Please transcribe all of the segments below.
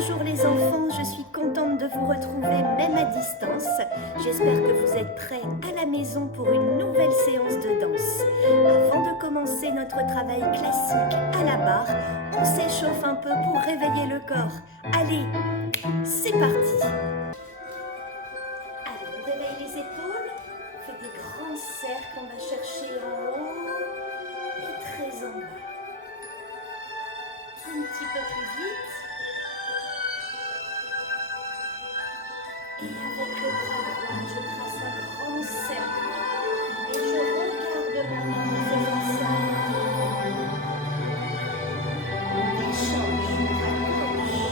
Bonjour les enfants, je suis contente de vous retrouver même à distance. J'espère que vous êtes prêts à la maison pour une nouvelle séance de danse. Avant de commencer notre travail classique à la barre, on s'échauffe un peu pour réveiller le corps. Allez, c'est parti. Allez, on réveille les épaules, on fait des grands cercles, on va chercher en haut et très en bas. Un petit peu plus vite. Et avec le bras droit, je trace un grand cercle. Et je regarde ma main en faisant ça. Et change à gauche.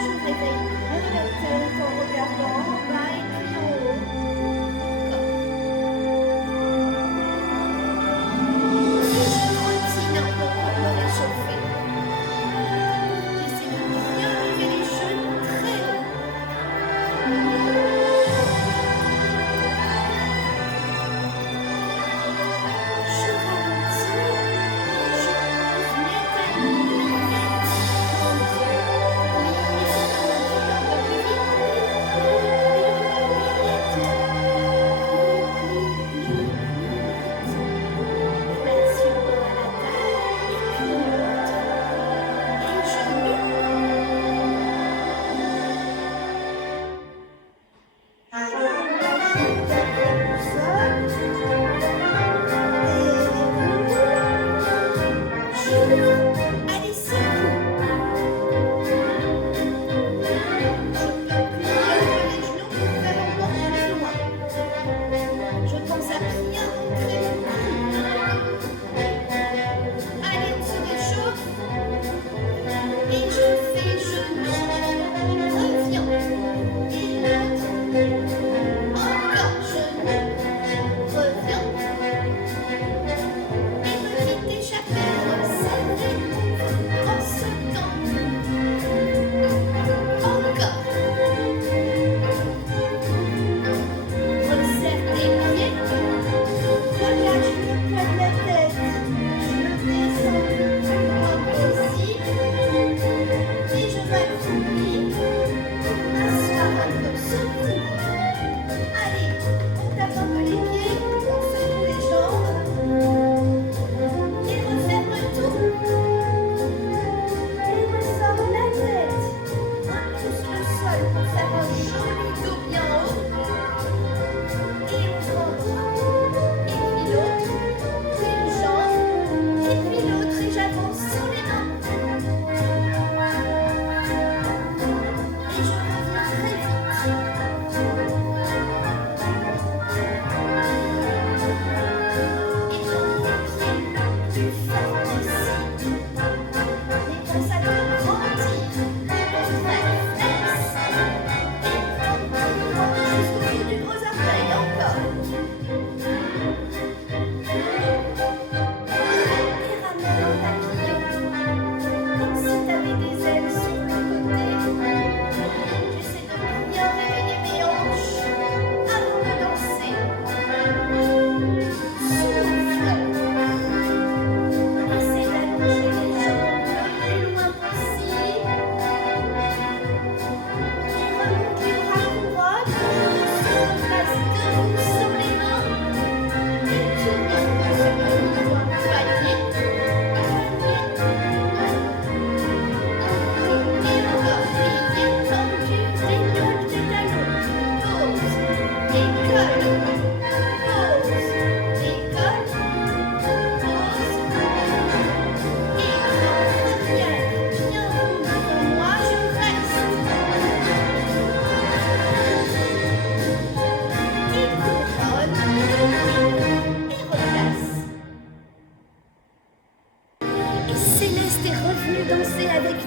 Je réveille bien la tête en regardant en bas et puis en haut.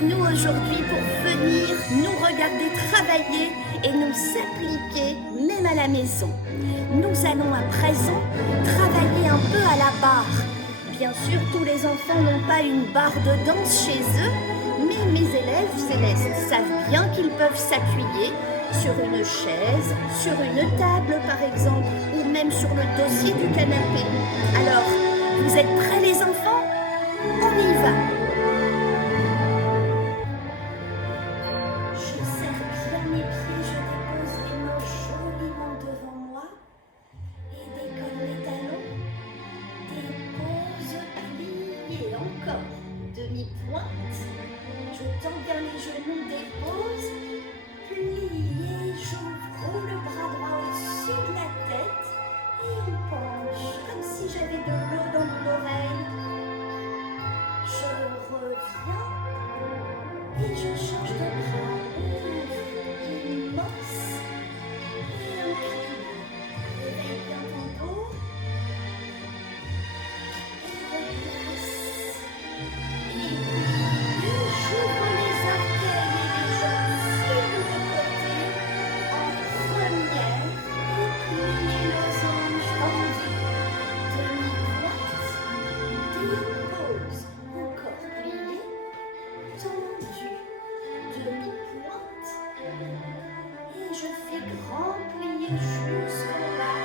Nous aujourd'hui pour venir nous regarder travailler et nous appliquer même à la maison. Nous allons à présent travailler un peu à la barre. Bien sûr, tous les enfants n'ont pas une barre de danse chez eux, mais mes élèves célestes savent bien qu'ils peuvent s'appuyer sur une chaise, sur une table par exemple, ou même sur le dossier du canapé. Alors, vous êtes prêts les enfants? On y va! Je serre bien mes pieds, je dépose les mains joliment devant moi et décolle les talons. Dépose, plie et encore. Demi-pointe. Je tends bien les genoux, dépose, plie, j'ouvre le bras droit au-dessus de la tête et on penche comme si j'avais de l'eau dans mon oreille. Je reviens et je change de bras. Immense et un pli. Réveille bien ton dos et replace. Et puis j'ouvre les orteils et les jambes sur le côté en première et puis les losanges tendus. Demi-pointe, dépose, encore plié, tendu, demi-pointe et je fais grand plié jusqu'en bas.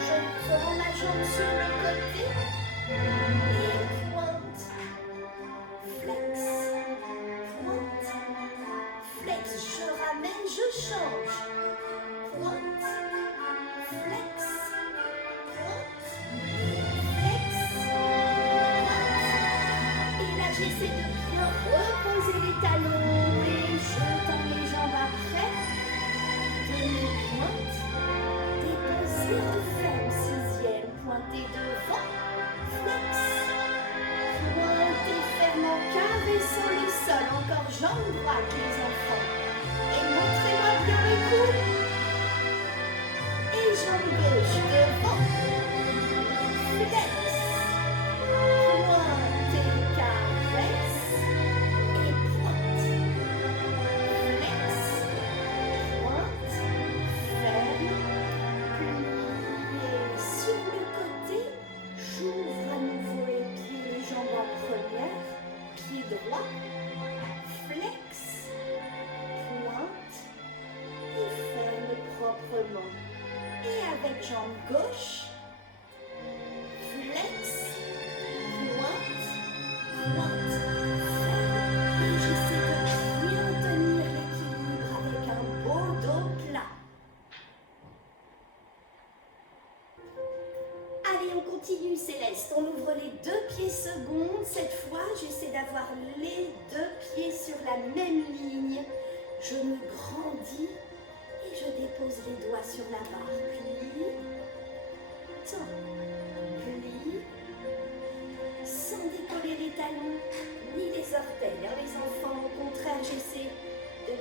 Je tends ma jambe sur le côté et pointe, flex, pointe, flex, je ramène, je change, pointe, flex, pointe, flex, pointe. Et là j'essaie de bien reposer les talons et je tends les jambes après, demi-pointe, déposer, referme, sixième, pointez devant, flex, pointez, ferme en caressant le sol, encore jambe droite les enfants, et montrez-moi bien le cou, et jambe gauche devant, flex, pointez, caresse, et pointe, flex, pointe, ferme, plié sur le côté, j'ouvre à nouveau les pieds, les jambes en première, pied droit, flex, pointe et ferme proprement. Et avec jambe gauche, flex, pointe, pointe, ferme. Et j'essaie de bien tenir l'équilibre avec un beau dos plat. Allez, on continue Céleste, on ouvre les deux pieds secondes. Cette fois, j'essaie d'avoir les deux pieds sur la même ligne. Je me grandis et je dépose les doigts sur la barre. Plie, tends, plie, sans décoller les talons ni les orteils. Les enfants, au contraire, j'essaie de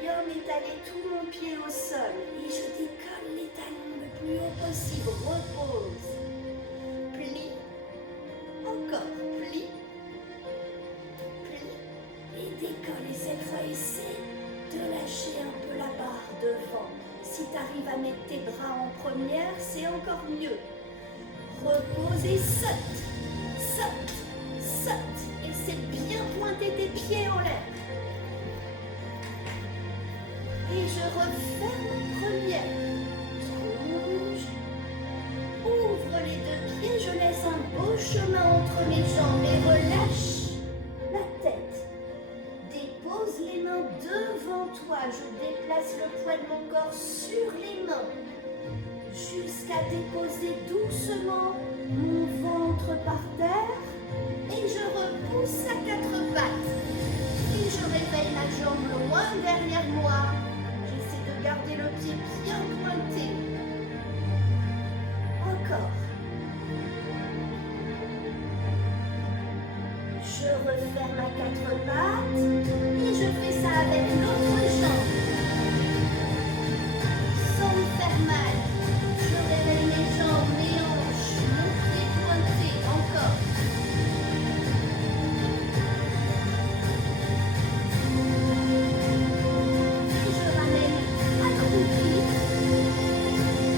bien étaler tout mon pied au sol et je décolle les talons le plus haut possible. Repose. Plie, encore, plie, plie, et décolle. Et cette fois, essaie de lâcher un peu la barre devant. Si tu arrives à mettre tes bras en première, c'est encore mieux. Repose et saute, saute, saute. Essaie de bien pointer tes pieds en l'air. Et je referme première. J'allonge. Ouvre les deux pieds, je laisse un beau chemin entre mes jambes et relâche la tête. Dépose les mains devant toi. Je déplace le poids de mon corps sur les mains jusqu'à déposer doucement mon ventre par terre et je repousse à quatre pattes. Et je réveille ma jambe loin derrière moi. J'essaie de garder le pied bien pointé. Encore. Je referme à quatre pattes et je fais ça avec l'autre jambe. Sans me faire mal, je réveille mes jambes, mes hanches, mon pied pointé. Encore. Et je ramène accroupi.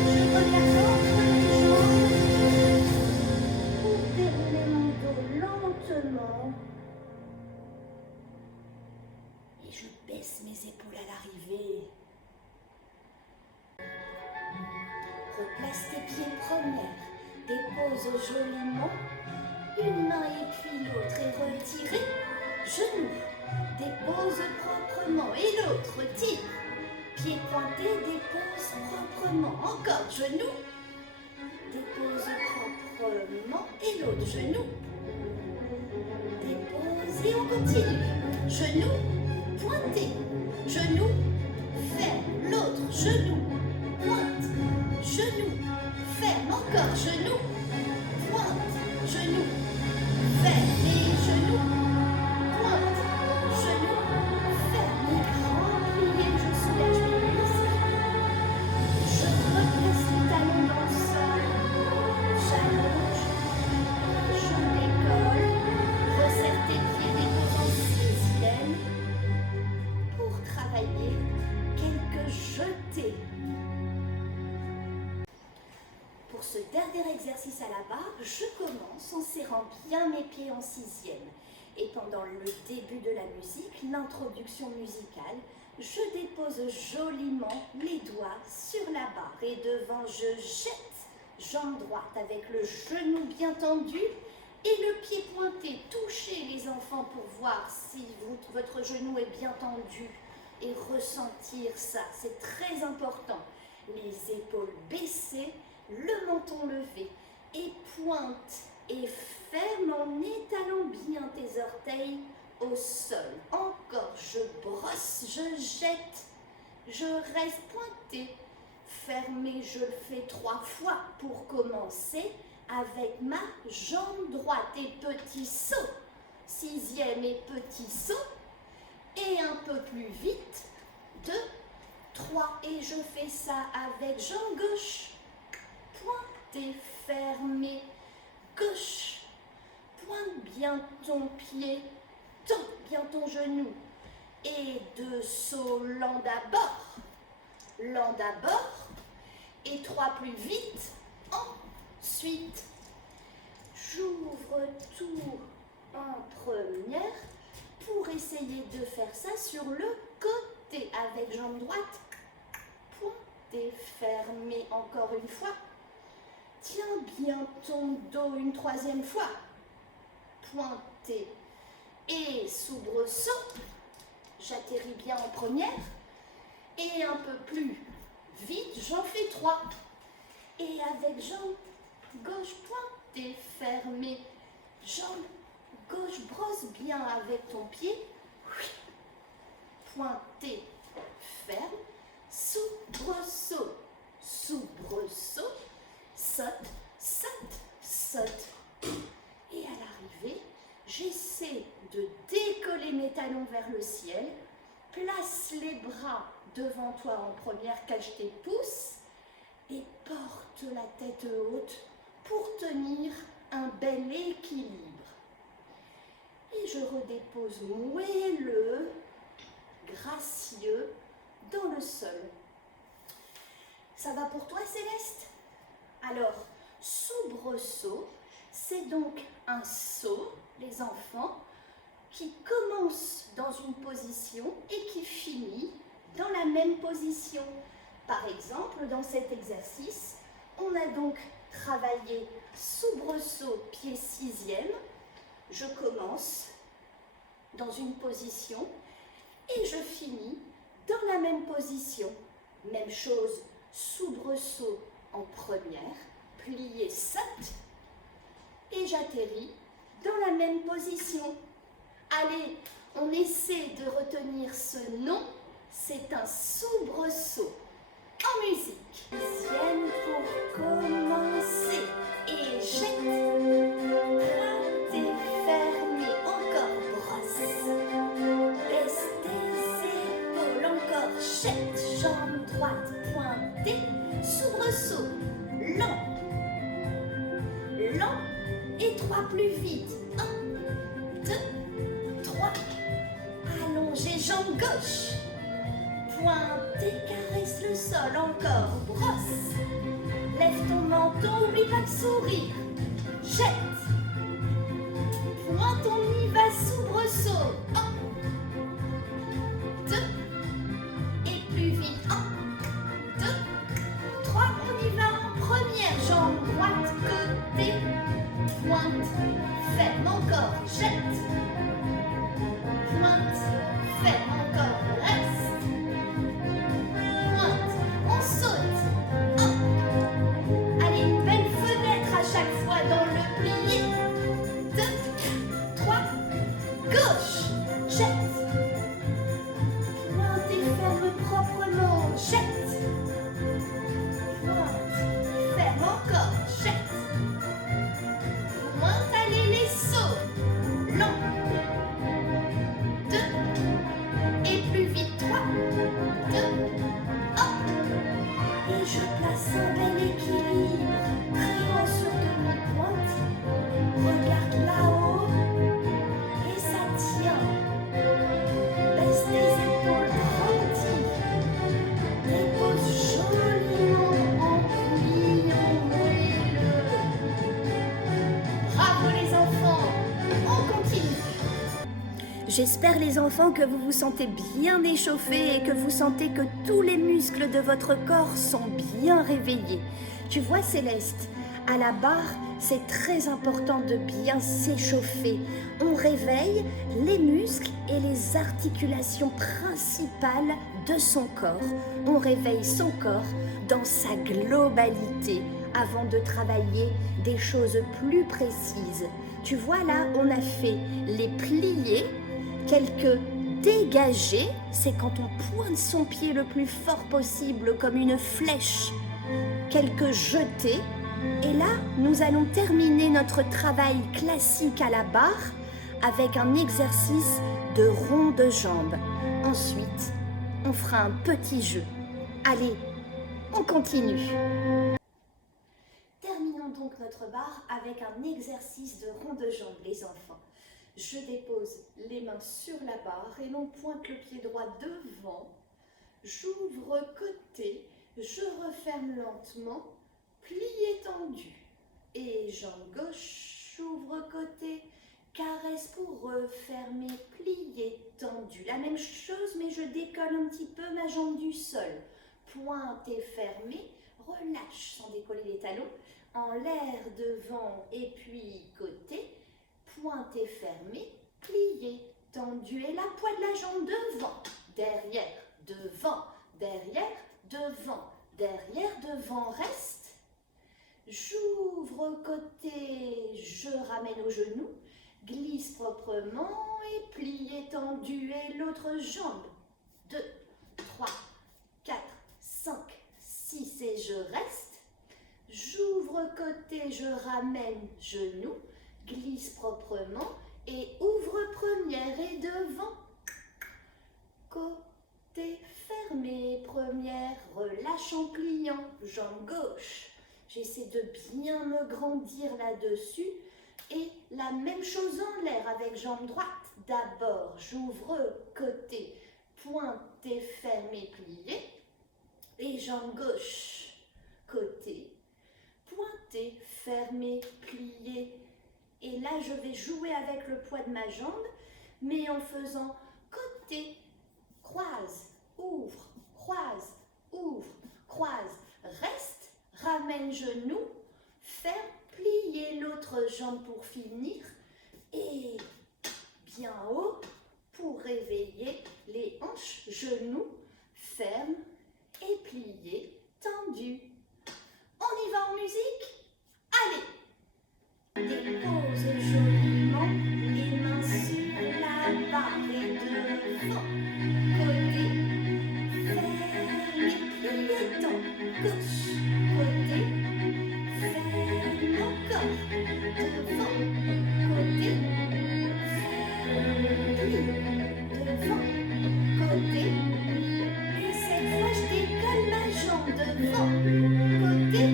Je regarde entre les jambes pour dérouler mon dos lentement. Et je baisse mes première, dépose joliment une main et puis l'autre est retirée. Genou, dépose proprement et l'autre tire. Pied pointé, dépose proprement. Encore genou, dépose proprement et l'autre genou. Dépose et on continue. Genou, pointé. Genou, ferme. L'autre genou, pointe. Genou, ferme. Encore genou, pointe. Genou, ferme. Et genou, pointe. Genou, ferme. Et grand plié, je soulève mes muscles. Je replace les talons dans le sol. J'allonge. Je décolle. Resserre tes pieds, dépose en sixième. Pour travailler quelques jetés. Pour ce dernier exercice à la barre, je commence en serrant bien mes pieds en sixième. Et pendant le début de la musique, l'introduction musicale, je dépose joliment les doigts sur la barre. Et devant, je jette jambe droite avec le genou bien tendu et le pied pointé. Touchez les enfants pour voir si votre genou est bien tendu et ressentir ça. C'est très important. Les épaules baissées, le menton levé et pointe et ferme en étalant bien tes orteils au sol. Encore, je brosse, je jette, je reste pointé. Fermé, je le fais 3 fois pour commencer avec ma jambe droite et petit saut. Sixième et petit saut. Et un peu plus vite, 2, 3. Et je fais ça avec jambe gauche. Pointé, fermé, gauche. Pointe bien ton pied, tends bien ton genou. Et 2 sauts lents d'abord. Lent d'abord. Et 3 plus vite. Ensuite, j'ouvre tout en première pour essayer de faire ça sur le côté avec jambe droite. Pointé, fermé encore une fois. Tiens bien ton dos une 3e fois. Pointé et soubresaut. J'atterris bien en première. Et un peu plus vite, j'en fais 3. Et avec jambe gauche pointée, fermée. Jambe gauche, brosse bien avec ton pied. Pointé, ferme. Soubresaut, soubresaut. Saute, saute, saute. Et à l'arrivée, j'essaie de décoller mes talons vers le ciel. Place les bras devant toi en première, cache tes pouces et porte la tête haute pour tenir un bel équilibre. Et je redépose moelleux, gracieux dans le sol. Ça va pour toi, Céleste? Alors, soubresaut, c'est donc un saut, les enfants, qui commence dans une position et qui finit dans la même position. Par exemple, dans cet exercice, on a donc travaillé soubresaut, pied 6e. Je commence dans une position et je finis dans la même position. Même chose, soubresaut en première, plié, saute et j'atterris dans la même position. Allez, on essaie de retenir ce nom, c'est un soubresaut. En musique. 6e pour commencer. Et jette. Pointe et fermé. Encore brosse. Baisse tes épaules. Encore jette. Jambe droite pointée. Soubresaut. Lent. Lent. Et 3 plus vite. 1, 2, 3. Allongez jambe gauche. Pointe et caresse le sol, encore, brosse. Lève ton menton, oublie pas de sourire. Jette. Pointe, on y va, soubresaut. 1, 2, et plus vite. 1, 2, 3, on y va en première jambe J'espère les enfants que vous vous sentez bien échauffés et que vous sentez que tous les muscles de votre corps sont bien réveillés. Tu vois Céleste, à la barre, c'est très important de bien s'échauffer. On réveille les muscles et les articulations principales de son corps. On réveille son corps dans sa globalité avant de travailler des choses plus précises. Tu vois là, on a fait les pliés, quelques dégagés, c'est quand on pointe son pied le plus fort possible comme une flèche, quelques jetés. Et là, nous allons terminer notre travail classique à la barre avec un exercice de rond de jambes. Ensuite, on fera un petit jeu. Allez, on continue. Terminons donc notre barre avec un exercice de rond de jambes, les enfants. Je dépose les mains sur la barre et l'on pointe le pied droit devant. J'ouvre côté, je referme lentement, plié tendu. Et jambe gauche, j'ouvre côté, caresse pour refermer, plié tendu. La même chose, mais je décolle un petit peu ma jambe du sol. Pointe et fermé, relâche sans décoller les talons. En l'air devant et puis côté. Pointe et fermé, plié, tendu et la pointe de la jambe devant, derrière, devant, derrière, devant, derrière, devant, reste. J'ouvre côté, je ramène au genou, glisse proprement et plié, tendu et l'autre jambe. 2, 3, 4, 5, 6 et je reste. J'ouvre côté, je ramène genou. Glisse proprement et ouvre première et devant. Côté fermé, première, relâche en pliant, jambe gauche. J'essaie de bien me grandir là-dessus et la même chose en l'air avec jambe droite. D'abord, j'ouvre côté, pointe et fermé, plié et jambe gauche. Côté, pointé, fermé, plié. Et là, je vais jouer avec le poids de ma jambe, mais en faisant côté, croise, ouvre, croise, reste, ramène genou, ferme, plier l'autre jambe pour finir et bien haut pour réveiller les hanches, genoux, ferme et plié, tendu. On y va en musique? Allez! Dépose joliment les mains sur la barre et devant. Côté, ferme et plié dans gauche. Côté, ferme encore. Devant. Côté, ferme, plie. Devant. Côté. Et cette fois, je décolle ma jambe devant. Côté.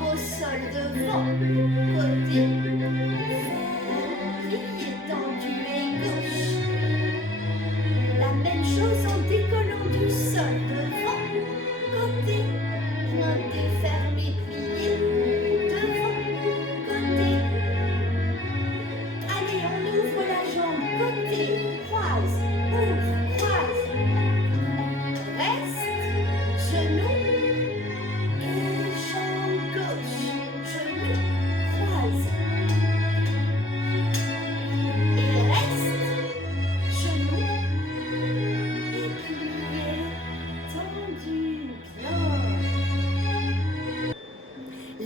Au sol devant, côté, plié, tendu et gauche. La même chose en décollant du sol devant, côté, pointé, fermé, plié, devant, côté. Allez, on ouvre la jambe, côté, croise, ouvre, croise. Reste, genou.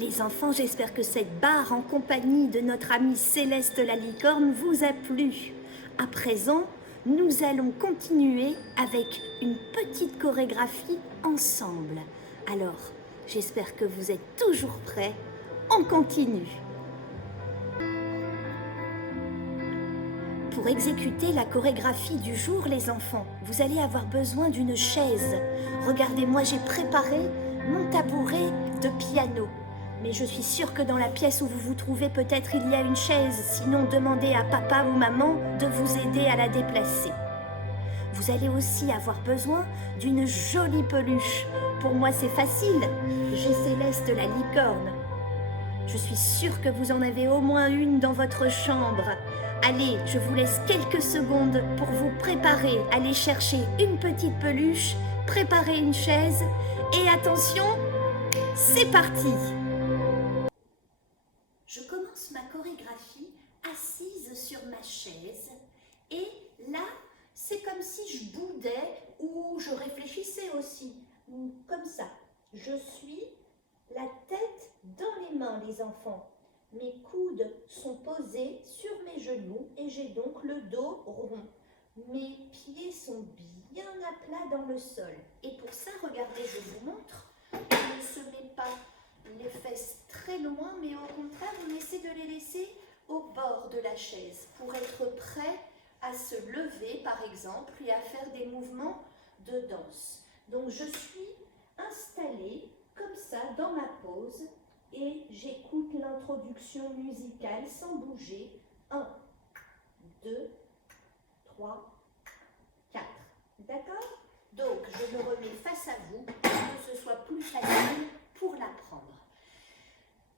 Les enfants, j'espère que cette barre en compagnie de notre amie Céleste la licorne vous a plu. À présent, nous allons continuer avec une petite chorégraphie ensemble. Alors, j'espère que vous êtes toujours prêts. On continue. Pour exécuter la chorégraphie du jour, les enfants, vous allez avoir besoin d'une chaise. Regardez, moi j'ai préparé mon tabouret de piano. Mais je suis sûre que dans la pièce où vous vous trouvez, peut-être il y a une chaise. Sinon, demandez à papa ou maman de vous aider à la déplacer. Vous allez aussi avoir besoin d'une jolie peluche. Pour moi, c'est facile. J'ai Céleste la licorne. Je suis sûre que vous en avez au moins une dans votre chambre. Allez, je vous laisse quelques secondes pour vous préparer. Allez chercher une petite peluche, préparer une chaise et attention, c'est parti! Je commence ma chorégraphie assise sur ma chaise et là, c'est comme si je boudais ou je réfléchissais aussi, comme ça. Je suis la tête dans les mains, les enfants. Mes coudes sont posés sur mes genoux et j'ai donc le dos rond. Mes pieds sont bien à plat dans le sol. Et pour ça, regardez, je vous montre, on ne se met pas les fesses très loin, mais au contraire, on essaie de les laisser au bord de la chaise pour être prêt à se lever, par exemple, et à faire des mouvements de danse. Donc, je suis installée comme ça dans ma pose et j'écoute l'introduction musicale sans bouger. 1, 2, 3, 4. D'accord? Donc, je me remets face à vous pour que ce soit plus facile pour l'apprendre.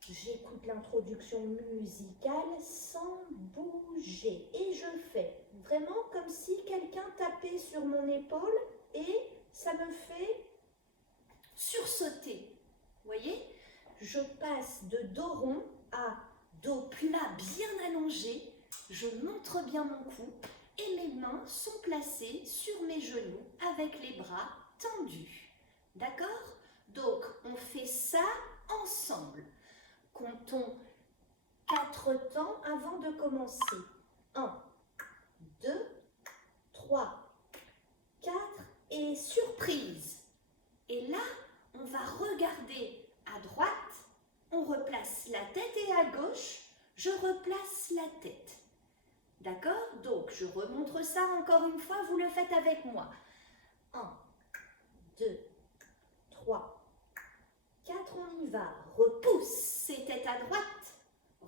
J'écoute l'introduction musicale sans bouger et je fais vraiment comme si quelqu'un tapait sur mon épaule et ça me fait sursauter. Vous voyez? Je passe de dos rond à dos plat bien allongé. Je montre bien mon cou et mes mains sont placées sur mes genoux avec les bras tendus. D'accord? Donc, on fait ça ensemble. Comptons 4 temps avant de commencer. 1, 2, 3, 4 et surprise. Et là, on va regarder à droite, on replace la tête et à gauche, je replace la tête. D'accord? Donc, je remontre ça encore une fois, vous le faites avec moi. 1, 2, 3, 4, on y va. Repousse, c'est tête à droite.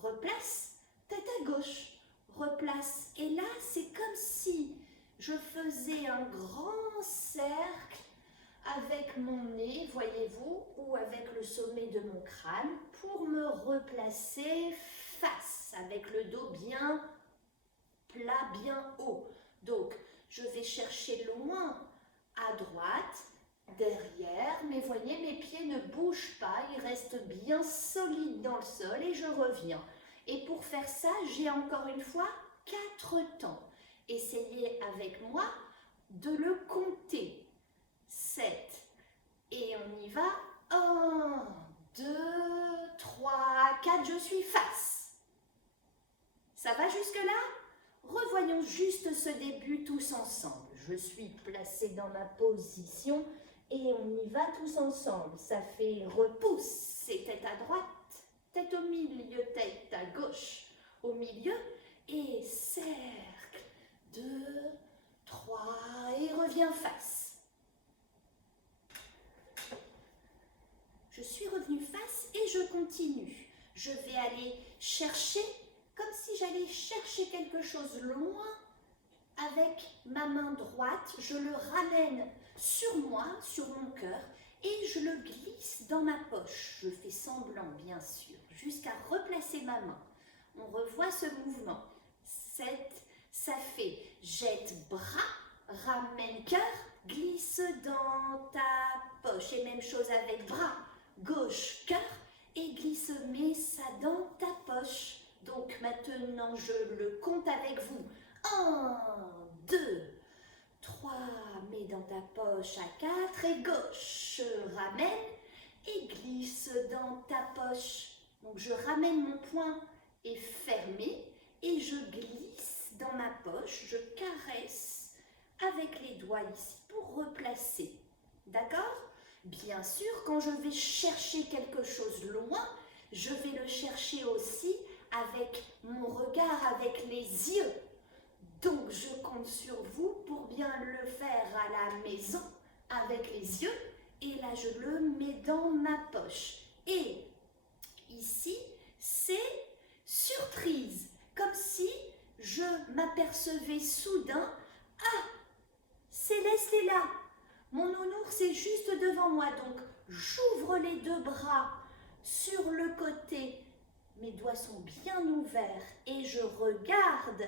Replace, tête à gauche. Replace. Et là, c'est comme si je faisais un grand cercle avec mon nez, voyez-vous, ou avec le sommet de mon crâne pour me replacer face, avec le dos bien plat, bien haut. Donc, je vais chercher loin à droite, derrière, mais voyez, mes pieds ne bougent pas, ils restent bien solides dans le sol et je reviens. Et pour faire ça, j'ai encore une fois 4 temps. Essayez avec moi de le compter. 7 et on y va. 1, 2, 3, 4, je suis face. Ça va jusque-là? Revoyons juste ce début tous ensemble. Je suis placée dans ma position et on y va tous ensemble. Ça fait repousse, c'est tête à droite, tête au milieu, tête à gauche, au milieu et cercle. 2, 3 et reviens face. Je suis revenue face et je continue. Je vais aller chercher, comme si j'allais chercher quelque chose loin avec ma main droite. Je le ramène sur moi, sur mon cœur, et je le glisse dans ma poche. Je fais semblant, bien sûr, jusqu'à replacer ma main. On revoit ce mouvement. 7, ça fait jette bras, ramène cœur, glisse dans ta poche. Et même chose avec bras. Gauche, cœur, et glisse mets ça dans ta poche. Donc maintenant, je le compte avec vous. 1, 2, 3, mets dans ta poche à 4 et gauche, ramène et glisse dans ta poche. Donc je ramène mon poing et fermé et je glisse dans ma poche, je caresse avec les doigts ici pour replacer. D'accord? Bien sûr, quand je vais chercher quelque chose loin, je vais le chercher aussi avec mon regard, avec les yeux. Donc je compte sur vous pour bien le faire à la maison avec les yeux. Et là, je le mets dans ma poche. Et ici, c'est surprise. Comme si je m'apercevais soudain, ah, Céleste est là. Mon nounours est juste devant moi. Donc, j'ouvre les deux bras sur le côté. Mes doigts sont bien ouverts et je regarde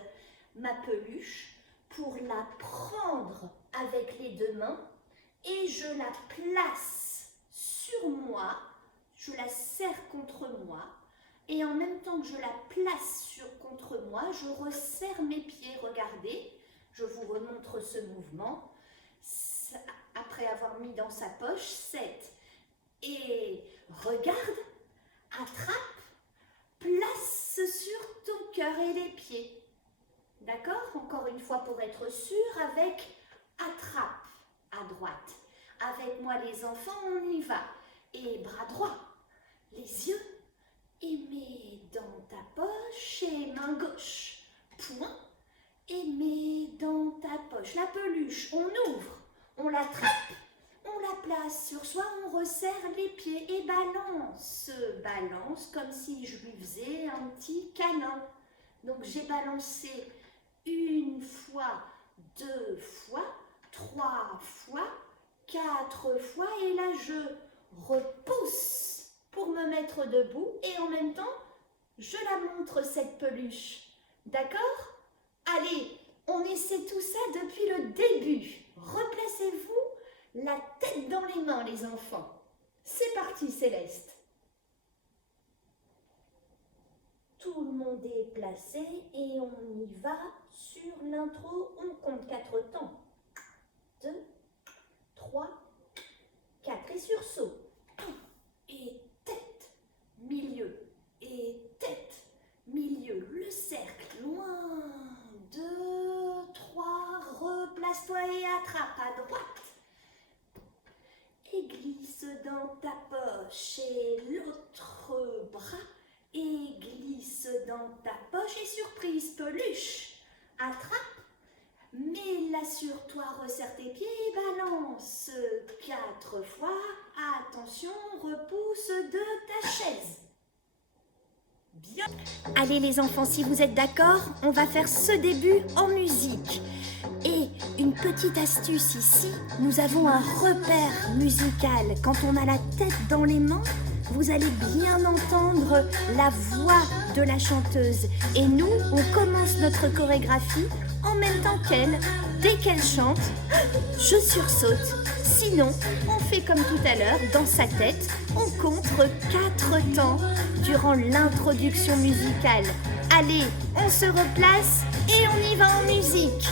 ma peluche pour la prendre avec les deux mains et je la place sur moi, je la serre contre moi et en même temps que je la place contre moi, je resserre mes pieds. Regardez, je vous remontre ce mouvement. Après avoir mis dans sa poche, 7 et regarde, attrape, place sur ton cœur et les pieds. D'accord? Encore une fois pour être sûr, avec attrape à droite. Avec moi les enfants, on y va. Et bras droit, les yeux, et mets dans ta poche et main gauche. Point, et mets dans ta poche. La peluche, on ouvre, on l'attrape, on la place sur soi, on resserre les pieds et balance. Balance comme si je lui faisais un petit câlin. Donc j'ai balancé une fois, 2 fois, 3 fois, 4 fois et là je repousse pour me mettre debout et en même temps je la montre cette peluche. D'accord? Allez, on essaie tout ça depuis le début. Replacez-vous la tête dans les mains les enfants. C'est parti Céleste. Tout le monde est placé et on y va sur l'intro. On compte 4 temps. 2, 3, 4 et sursaut. Et tête, milieu, et tête, milieu. Le cercle, loin. 2, 3, replace-toi et attrape à droite. Et glisse dans ta poche et l'autre bras. Et glisse dans ta poche et surprise, peluche, attrape, mets-la sur toi, resserre tes pieds et balance 4 fois, attention, repousse de ta chaise. Bien. Allez les enfants, si vous êtes d'accord, on va faire ce début en musique. Et une petite astuce ici, nous avons un repère musical. Quand on a la tête dans les mains, vous allez bien entendre la voix de la chanteuse. Et nous, on commence notre chorégraphie en même temps qu'elle. Dès qu'elle chante, je sursaute. Sinon, on fait comme tout à l'heure, dans sa tête, on compte 4 temps durant l'introduction musicale. Allez, on se replace et on y va en musique.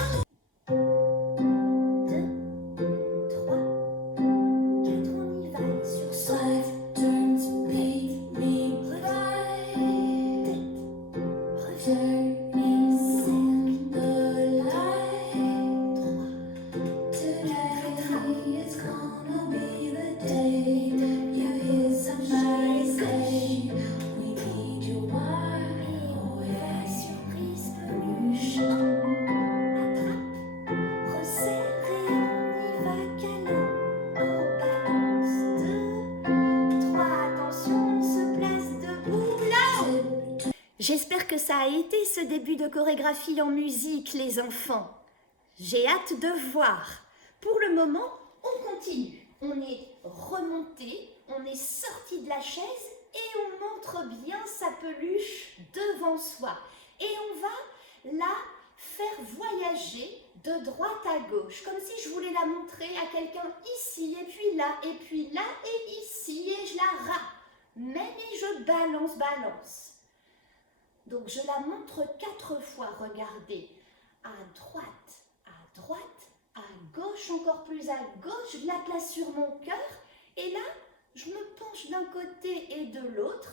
J'espère que ça a été ce début de chorégraphie en musique, les enfants. J'ai hâte de voir. Pour le moment, on continue. On est remonté, on est sorti de la chaise et on montre bien sa peluche devant soi. Et on va la faire voyager de droite à gauche, comme si je voulais la montrer à quelqu'un ici, et puis là, et ici, et je la ramène et je balance. Donc je la montre 4 fois, regardez, à droite, à gauche, encore plus à gauche, je la place sur mon cœur et là, Je me penche d'un côté et de l'autre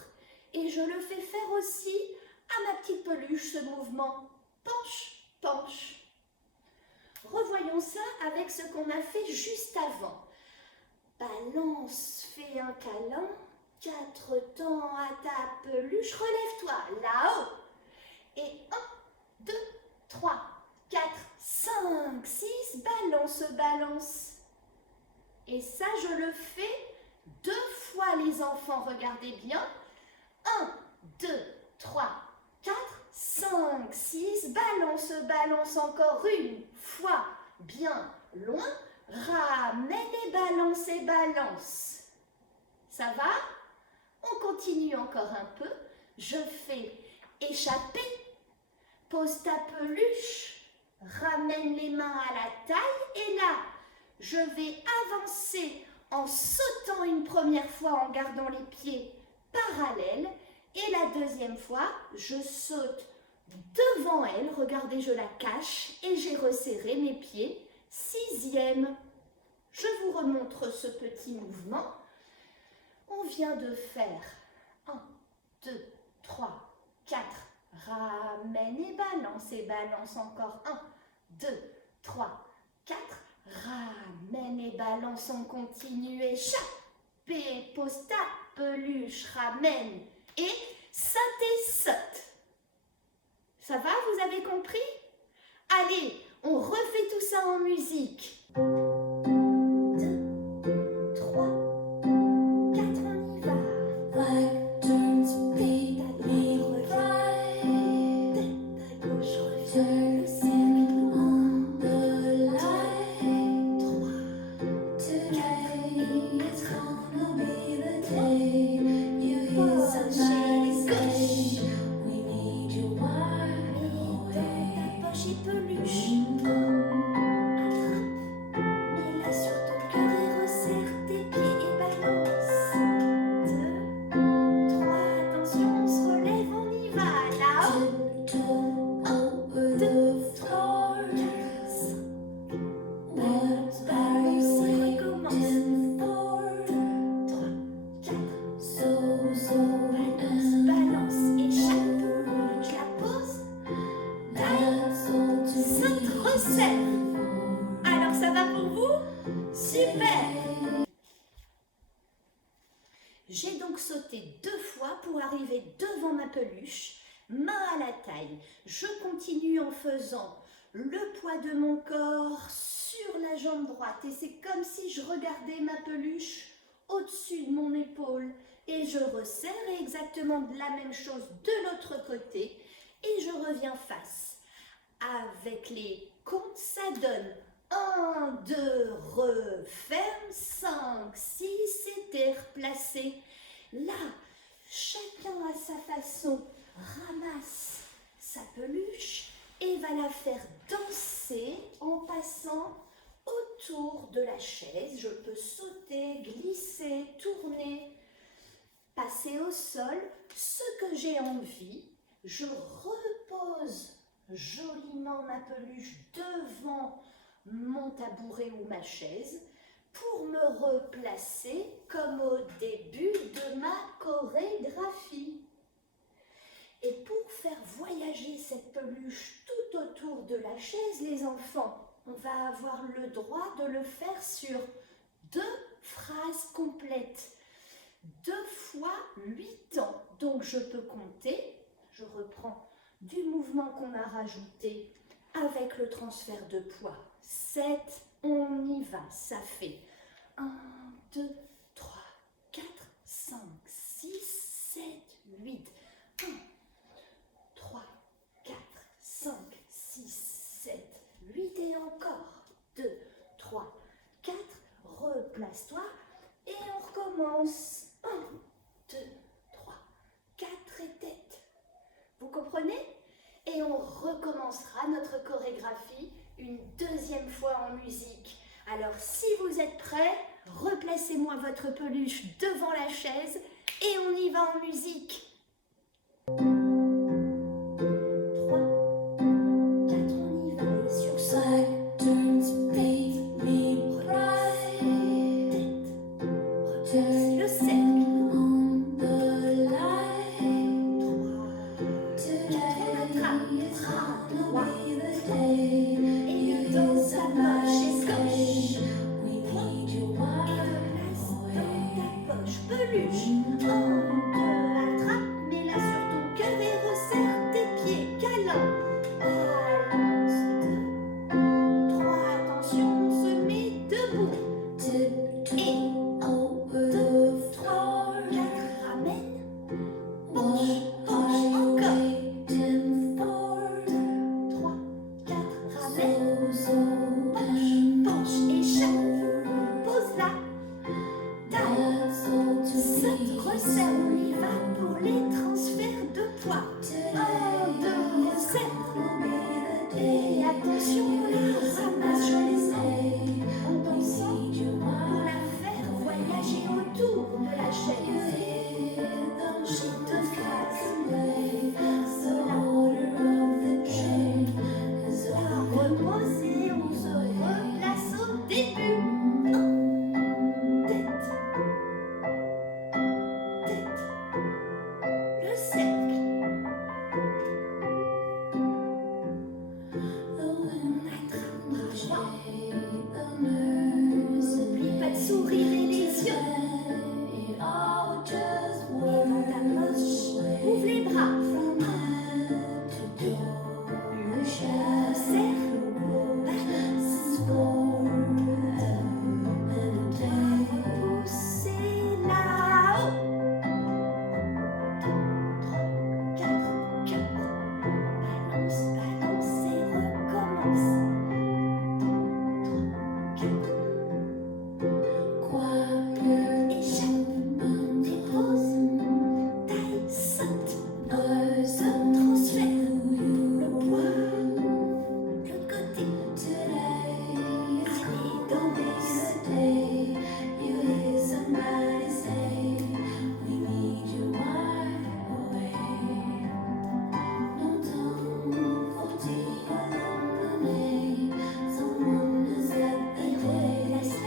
et je le fais faire aussi à ma petite peluche, ce mouvement. Penche, penche. Revoyons ça avec ce qu'on a fait juste avant. Balance, fais un câlin, 4 temps à ta peluche, relève-toi, là-haut. Et 1, 2, 3, 4, 5, 6, balance, balance. Et ça, je le fais 2 fois, les enfants, regardez bien. 1, 2, 3, 4, 5, 6, balance, balance encore une fois, bien loin. Ramène et balance. Ça va? On continue encore un peu. Je fais échapper, pose ta peluche, ramène les mains à la taille et là, je vais avancer en sautant une première fois en gardant les pieds parallèles et la deuxième fois, je saute devant elle, regardez, je la cache et j'ai resserré mes pieds. 6e, je vous remontre ce petit mouvement. On vient de faire 1, 2, 3, 4, ramène et balance encore 1, 2, 3, 4, ramène et balance, on continue, échappe, pose ta peluche, ramène et saute. Ça va, vous avez compris? Allez, on refait tout ça en musique. 2, 3, 4, on y va. Black turns big, big right. Tête à gauche, reviens le cercle. 1, 2, 3, 4, it's gonna be the day you hear somebody say we need you right away. Ta poche et peluche. Alors ça va pour vous? Super! J'ai donc sauté 2 fois pour arriver devant ma peluche, main à la taille. Je continue en faisant le poids de mon corps sur la jambe droite et c'est comme si je regardais ma peluche au-dessus de mon épaule et je resserre exactement la même chose de l'autre côté et je reviens face. Avec les comptes, ça donne 1, 2, referme, 5, 6, c'était replacé. Là, chacun à sa façon ramasse sa peluche et va la faire danser en passant autour de la chaise. Je peux sauter, glisser, tourner, passer au sol. Ce que j'ai envie, je repose joliment ma peluche devant mon tabouret ou ma chaise pour me replacer comme au début de ma chorégraphie. Et pour faire voyager cette peluche tout autour de la chaise, les enfants, on va avoir le droit de le faire sur 2 phrases complètes. 2 fois 8 temps. Donc je peux compter, je reprends du mouvement qu'on a rajouté avec le transfert de poids. 7, on y va, ça fait 1, 2, 3, 4, 5, 6, 7, 8. 1, 3, 4, 5, 6, 7, 8 et encore. 2, 3, 4, replace-toi et on recommence. 1, 2, 3, 4 et tête. Vous comprenez? Et on recommencera notre chorégraphie une 2e fois en musique. Alors si vous êtes prêts, replacez-moi votre peluche devant la chaise et on y va en musique. 3, 4, on y va et sur ça. Tête, replace le Ouvre les bras. Serre. Balance. Poussez là-haut. 4. Balance, balance et recommence. 3, 4. Échappe. Dépose. Taille, saute. Transfert. Le poids. L'autre côté. Allez, danse.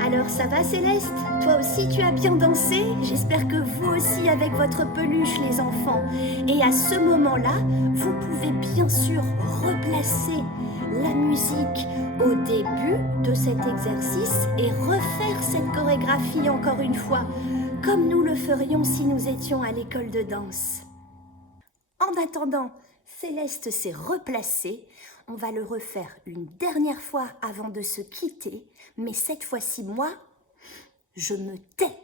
Alors ça va Céleste? Toi aussi tu as bien dansé? J'espère que vous aussi avec votre peluche les enfants. Et à ce moment-là, vous pouvez bien sûr replacer la musique au début de cet exercice et refaire cette chorégraphie encore une fois, comme nous le ferions si nous étions à l'école de danse. En attendant, Céleste s'est replacée. On va le refaire une dernière fois avant de se quitter, mais cette fois-ci, moi, je me tais.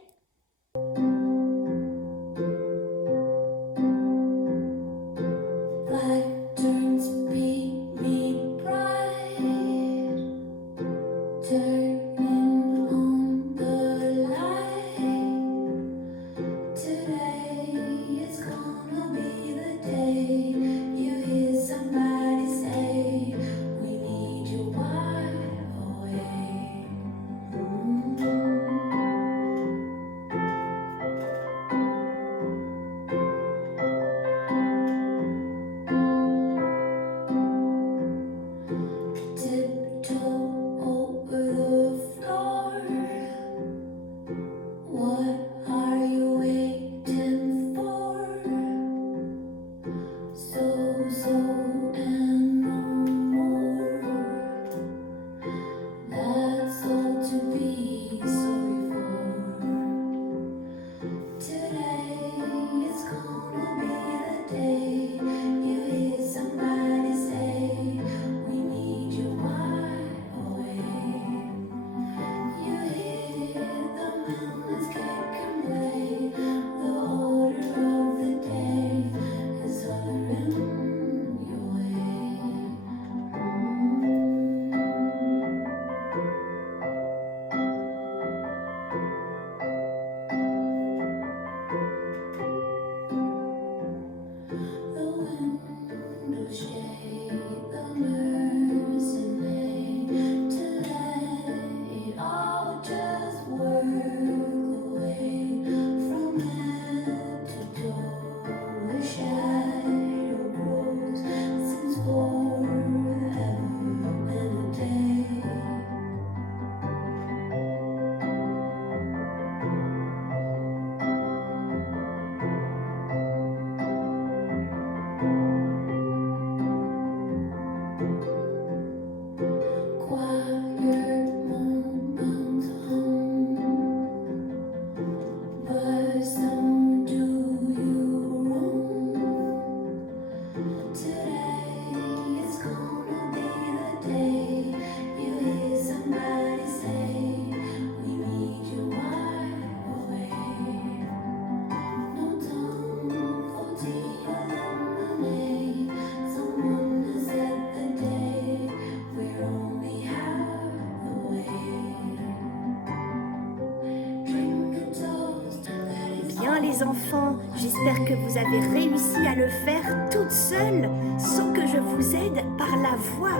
Les enfants, j'espère que vous avez réussi à le faire toute seule, sans que je vous aide par la voix,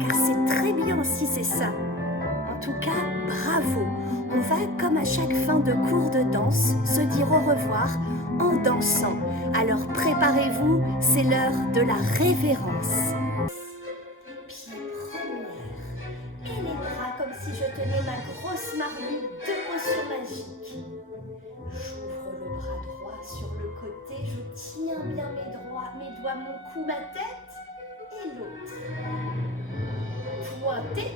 car c'est très bien si c'est ça. En tout cas, bravo. On va, comme à chaque fin de cours de danse, se dire au revoir en dansant. Alors préparez-vous, c'est l'heure de la révérence. Pied première, et les bras comme si je tenais ma grosse marmite de potions magiques. J'ouvre le bras droit sur le côté, je tiens bien mes doigts, mon cou, ma tête et l'autre. Pointé,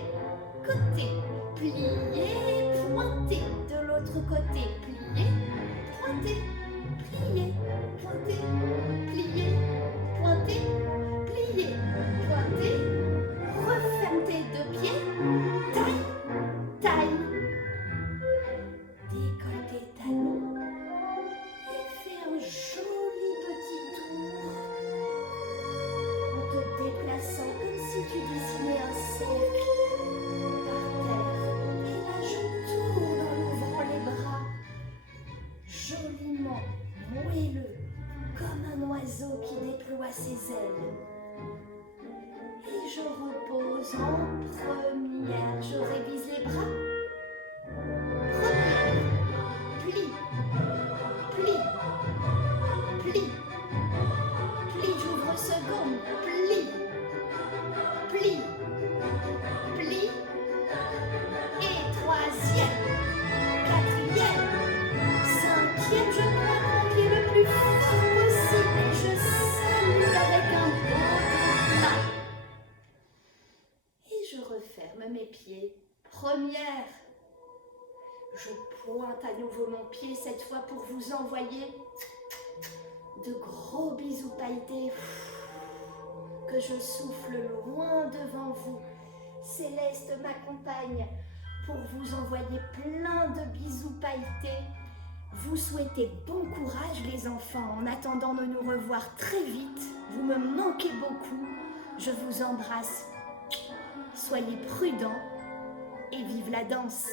côté, plié, pointé. De l'autre côté, plié, pointé, plié. poliment, moelleux, comme un oiseau qui déploie ses ailes. Et je repose en première, je révise les bras. Première, plie, plie, plie, plie, j'ouvre seconde, plie, plie, plie, et troisième, quatrième, cinquième, je pointe mon pied le plus fort possible et je salue avec un beau pas. Et je referme mes pieds. Première, je pointe à nouveau mon pied, cette fois pour vous envoyer de gros bisous pailletés que je souffle loin devant vous. Céleste m'accompagne pour vous envoyer plein de bisous pailletés. Vous souhaitez bon courage les enfants, en attendant de nous revoir très vite. Vous me manquez beaucoup, je vous embrasse. Soyez prudents et vive la danse!